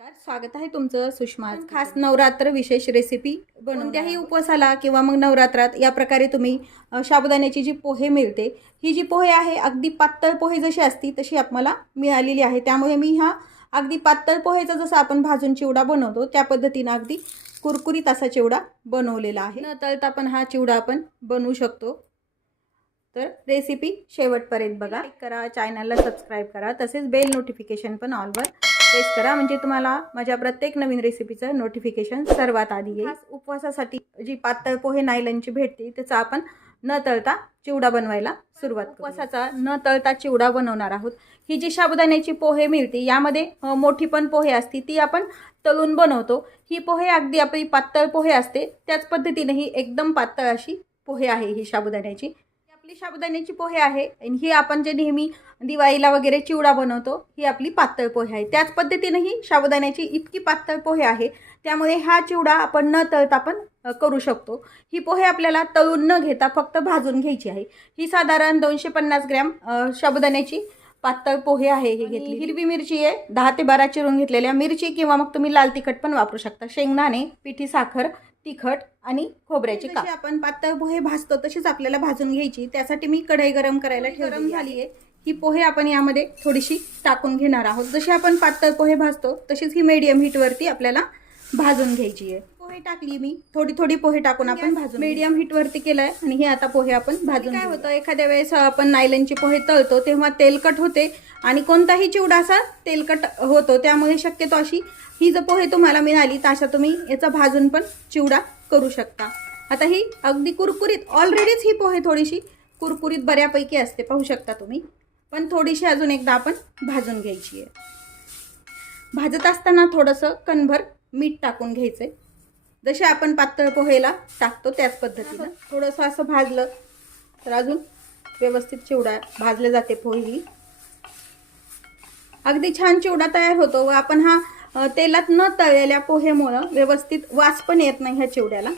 नमस्कार स्वागत आहे तुमचं सुषमा खास नवरात्र विशेष रेसिपी कोणत्याही उपवासाला किंवा मग नवरात्रात या प्रकारे तुम्ही साबुदाण्याची जी पोहे मिळते ही जी पोहे आहे अगदी पातळ पोहे जशी असती तशी आपल्याला मिळालेली आहे. त्यामुळे मी हा अगदी पातळ पोहेचा जसं आपण भाजून चिवडा बनवतो त्या पद्धतीनं अगदी कुरकुरीत असा चिवडा बनवलेला आहे. न तळता पण हा चिवडा आपण बनवू शकतो. तर रेसिपी शेवटपर्यंत बघा. करा चॅनलला सबस्क्राईब करा. तसेच बेल नोटिफिकेशन पण ऑलवर प्रेस करा. म्हणजे तुम्हाला माझ्या प्रत्येक नवीन रेसिपीचं नोटिफिकेशन सर्वात आधी येईल. उपवासासाठी जी पातळ पोहे नायलनची भेटते त्याचा आपण न तळता चिवडा बनवायला सुरुवात. उपवासाचा न तळता चिवडा बनवणार आहोत. ही जी साबुदाण्याची पोहे मिळते यामध्ये मोठी पण पोहे असते ती आपण तळून बनवतो. ही पोहे अगदी आपली पातळ पोहे असते. त्याच पद्धतीने ही एकदम पातळ अशी पोहे आहे ही साबुदाण्याची. आपली साबुदाण्याची पोहे आहे. आणि ही आपण जे नेहमी दिवाळीला वगैरे चिवडा बनवतो ही आपली पातळ पोहे आहे. त्याच पद्धतीने ही साबुदाण्याची इतकी पातळ पोहे आहे. त्यामुळे हा चिवडा आपण न तळता पण करू शकतो. ही पोहे आपल्याला तळून न घेता फक्त भाजून घ्यायची आहे. ही साधारण दोनशे पन्नास ग्रॅम साबुदाण्याची पातळ पोहे आहे ही घेतली. हिरवी मिरची आहे दहा ते बारा चिरून घेतलेल्या मिरची किंवा मग तुम्ही लाल तिखट पण वापरू शकता. शेंगदाणे पिठी साखर तिखट आणि खोबऱ्याची काप. आपण पातळ पोहे भाजतो तशीच आपल्याला भाजून घ्यायची. त्यासाठी मी कढई गरम करायला गरम झाली आहे. ही पोहे आपण यामध्ये थोडीशी टाकून घेणार आहोत. जशी आपण पातळ पोहे भाजतो तशीच ही मीडियम हीटवरती आपल्याला भाजून घ्यायची आहे. पोहे टाकली मी. थोडी थोडी पोहे टाकून आपण भाजून मीडियम हीटवरती केलंय आणि हे आता पोहे आपण भाजून काय होतं एखाद्या वेळेस आपण नायलनचे पोहे तळतो तेव्हा तेलकट होते आणि कोणताही चिवडा असा तेलकट होतो त्यामुळे शक्यतो अशी ही जर पोहे तुम्हाला मिळाली तर अशा तुम्ही याचा भाजून पण चिवडा करू शकता. आता ही अगदी कुरकुरीत ऑलरेडीच ही पोहे थोडीशी कुरकुरीत बऱ्यापैकी असते पाहू शकता तुम्ही. पण थोडीशी अजून एकदा आपण भाजून घ्यायची आहे. भाजत असताना थोडंसं कणभर मीठ टाकून घ्यायचं आहे जसे आपण पातळ पोहेला टाकतो त्याच पद्धतीनं. थोडंसं असं भाजलं तर अजून व्यवस्थित चिवडा भाजले जाते पोहे ही. अगदी छान चिवडा तयार होतो व आपण हा तेलात न तळलेल्या पोहेमुळं व्यवस्थित वास पण येत नाही ह्या चिवड्याला.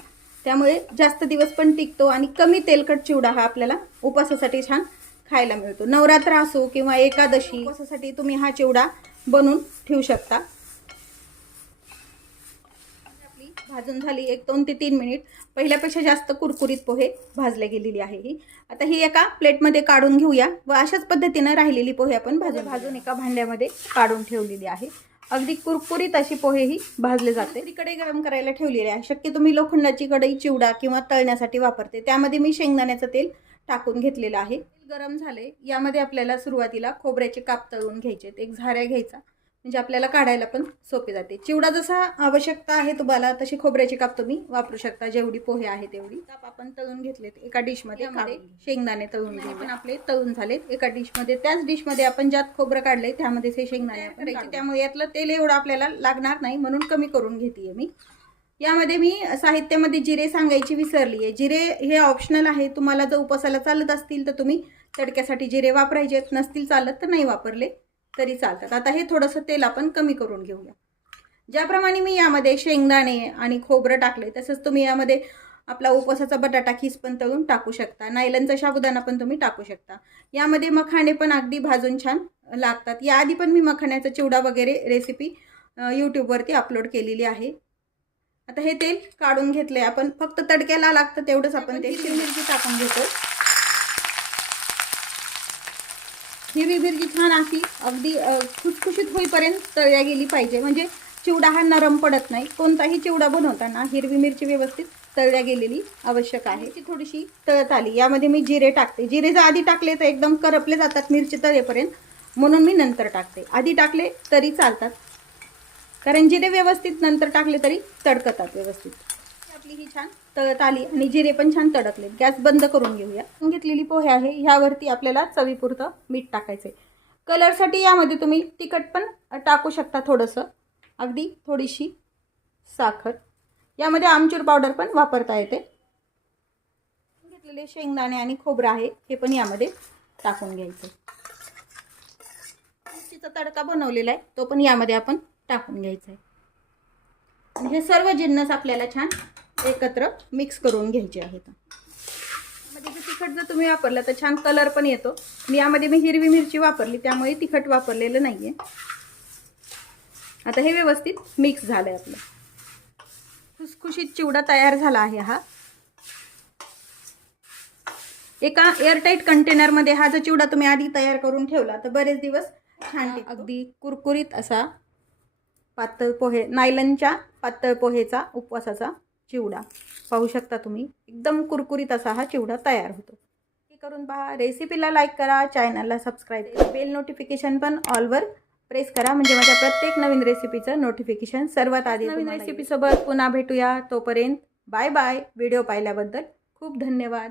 त्यामुळे जास्त दिवस पण टिकतो आणि कमी तेलकट चिवडा हा आपल्याला उपासासाठी छान खायला मिळतो. नवरात्र असो किंवा एकादशी उपासासाठी तुम्ही हा चिवडा बनवून ठेवू शकता आपली भाजून झाली एक दोन ते तीन मिनिट. पहिल्यापेक्षा जास्त कुरकुरीत पोहे भाजले गेलेली आहे ही. आता ही एका प्लेटमध्ये काढून घेऊया व अशाच पद्धतीनं राहिलेली पोहे आपण भाजून भाजून एका भांड्यामध्ये काढून ठेवलेली आहे. अगदी कुरकुरीत अशी पोहे ही भाजले जाते. तिकडे गरम करायला ठेवलेली आहे. शक्य तुम्ही लोखंडाची कढई चिवडा किंवा तळण्यासाठी वापरते. त्यामध्ये मी शेंगदाण्याचं तेल टाकून घेतलेलं आहे. गरम झाले यामध्ये आपल्याला सुरुवातीला खोबऱ्याचे काप तळून घ्यायचे एक झाऱ्या घ्यायचा. म्हणजे आपल्याला काढायला पण सोपे जाते. चिवडा जसा आवश्यकता आहे तुम्हाला तशी खोबऱ्याची काप तुम्ही वापरू शकता. जेवढी पोहे आहे तेवढी. काप आपण तळून घेतलेत एका डिशमध्ये मध्ये. शेंगदाणे तळून घे पण आपले तळून झालेत एका डिशमध्ये त्याच डिशमध्ये आपण ज्यात खोबरं काढलंय त्यामध्ये हे शेंगदाणे. त्यामुळे यातलं तेल एवढं आपल्याला लागणार नाही म्हणून कमी करून घेते मी. यामध्ये मी साहित्यामध्ये जिरे सांगायची विसरली आहे जिरे हे ऑप्शनल आहे. तुम्हाला जर उपासाला चालत असतील तर तुम्ही तडक्यासाठी जिरे वापरायचे नसतील चालत तर नाही वापरले. तरी चालतात. आता हे थोडंसं तेल आपण कमी करून घेऊया. ज्याप्रमाणे मी यामध्ये शेंगदाणे आणि खोबरं टाकले तसंच तुम्ही यामध्ये आपला उपवासाचा बटाटा खीस पण तळून टाकू शकता. नायलनचा साबुदाणा पण तुम्ही टाकू शकता. यामध्ये मखाणे पण अगदी भाजून छान लागतात. याआधी पण मी मखाण्याचा चिवडा वगैरे रेसिपी यूट्यूबवरती अपलोड केलेली आहे. आता हे तेल काढून घेतलंय आपण. फक्त तडक्याला लागतं तेवढंच आपण ते मिरची टाकून घेतो हिरवी मिरची छान अशी अगदी खुसखुशीत होईपर्यंत तळल्या गेली पाहिजे. म्हणजे चिवडा हा नरम पडत नाही. कोणताही चिवडा बनवताना हिरवी मिरची व्यवस्थित तळल्या गेलेली आवश्यक आहे. ती थोडीशी तळत आली. यामध्ये मी जिरे टाकते. जिरे जर आधी टाकले तर एकदम करपले जातात मिरची तळेपर्यंत. म्हणून मी नंतर टाकते. आधी टाकले तरी चालतात. कारण जिरे व्यवस्थित नंतर टाकले तरी तडकतात व्यवस्थित. आपली ही छान तळत आली आणि जिरे पण छान तडकले गॅस बंद करून घेऊया. घेतलेली पोहे आहे ह्यावरती आपल्याला चवीपुरतं मीठ टाकायचं आहे कलरसाठी यामध्ये तुम्ही तिखट पण टाकू शकता थोडंसं. अगदी थोडीशी साखर. यामध्ये आमचूर पावडर पण वापरता येते. घेतलेले शेंगदाणे आणि खोबरं आहे हे पण यामध्ये टाकून घ्यायचं. मिरचीचा तडका बनवलेला आहे तो पण यामध्ये आपण टाकून घ्यायचा आहे. हे सर्व जिन्नस आपल्याला छान एकत्र मिक्स करून घ्यायचे आहेत. यामध्ये जे तिखट जर तुम्ही वापरलं तर छान कलर पण येतो. आणि यामध्ये मी हिरवी मिरची वापरली त्यामुळे तिखट वापरलेलं नाही आहे आता हे व्यवस्थित मिक्स झालं आहे आपलं. खुसखुशीत चिवडा तयार झाला आहे हा. एका एअरटाईट कंटेनरमध्ये हा जर चिवडा तुम्ही आधी तयार करून ठेवला तर बरेच दिवस छान. अगदी कुरकुरीत असा पातळ पोहे नायलनच्या पातळ पोहेचा उपवासाचा. चिवडा. पाहू शकता तुम्ही एकदम कुरकुरीत असा हा चिवडा तयार होतो. हे करून पहा रेसिपीला लाईक करा चॅनलला सबस्क्राईब करा. बेल नोटिफिकेशन पण ऑलवर प्रेस करा म्हणजे माझ्या प्रत्येक नवीन रेसिपीचं नोटिफिकेशन सर्वात आधी नवीन रेसिपीसोबत पुन्हा भेटूया तोपर्यंत. बाय बाय व्हिडिओ पाहिल्याबद्दल खूप धन्यवाद.